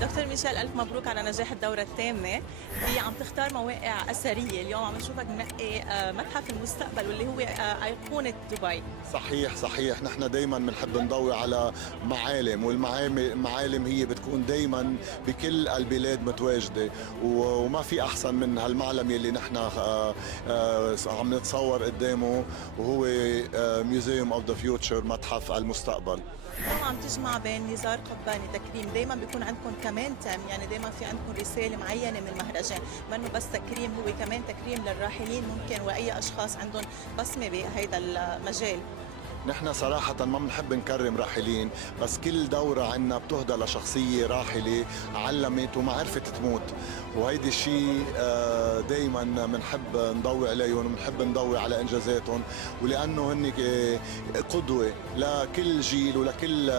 دكتور ميشيل، ألف مبروك على نجاح الدورة الثامنة. عم تختار مواقع أثرية، اليوم عم نشوفك منقي متحف المستقبل واللي هو أيقونة دبي. صحيح صحيح، نحن دايما بنحب نضوي على معالم، والمعالم هي بتكون دايما بكل البلاد متواجدة، وما في أحسن من هالمعلم يلي نحن عم نتصور قدامه، وهو ميوزيوم اوف ذا فيوتشر، متحف المستقبل. اليوم عم تجمع بين نزار قباني تكريم، دايما بيكون عندكم كمان تم، يعني دايما في عندكم رسالة معينة من المهرجان، ما انه بس تكريم، هو كمان تكريم للراحلين ممكن وأي أشخاص عندهم بصمة بهيدا المجال. نحن صراحة ما بنحب نكرم راحلين، بس كل دورة عنا بتهدى لشخصية راحلة علمت وما عرفت تموت، وهيدي الشيء دايما بنحب نضوي عليهم وبنحب نضوي على إنجازاتهم، ولأنه هن قدوة لكل جيل ولكل